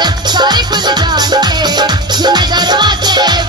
सच्चाई खुल जाएंगे जिम्मेदार वादे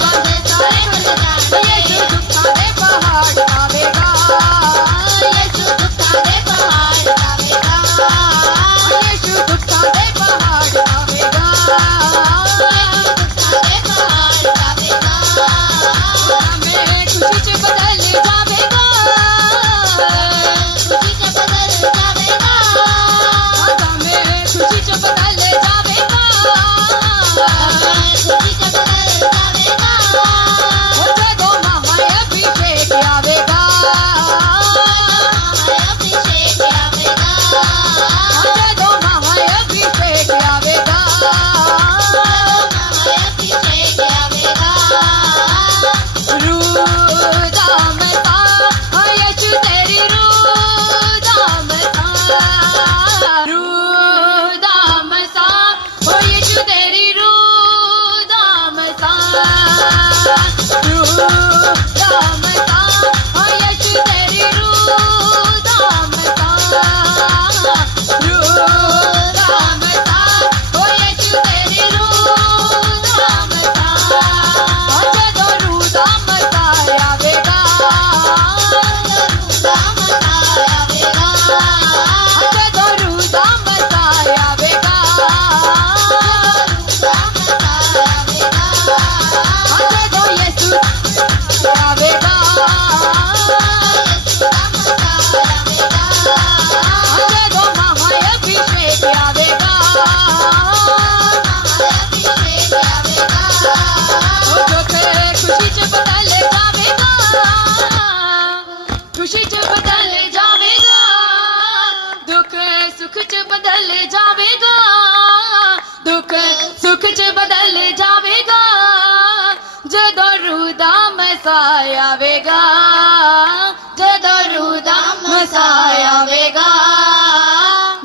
खुशी च बदल जावेगा, दुख सुख च बदल जावेगा, दुख सुख च बदल जावेगा, जदो रुदा मसाया वेगा जदो रुदा मसाया वेगा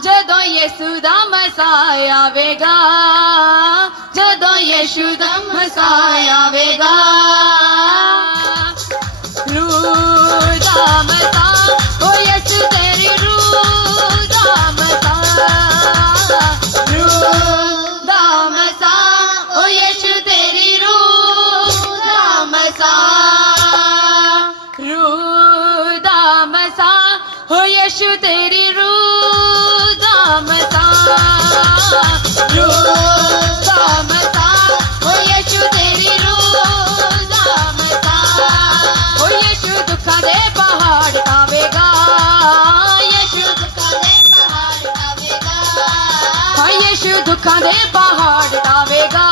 जदो यसुदा मसाया वेगा जदो यशुदा मसाया वेगा ਦੁੱਖਾਂ ਦੇ ਪਹਾੜ ਆਵੇਗਾ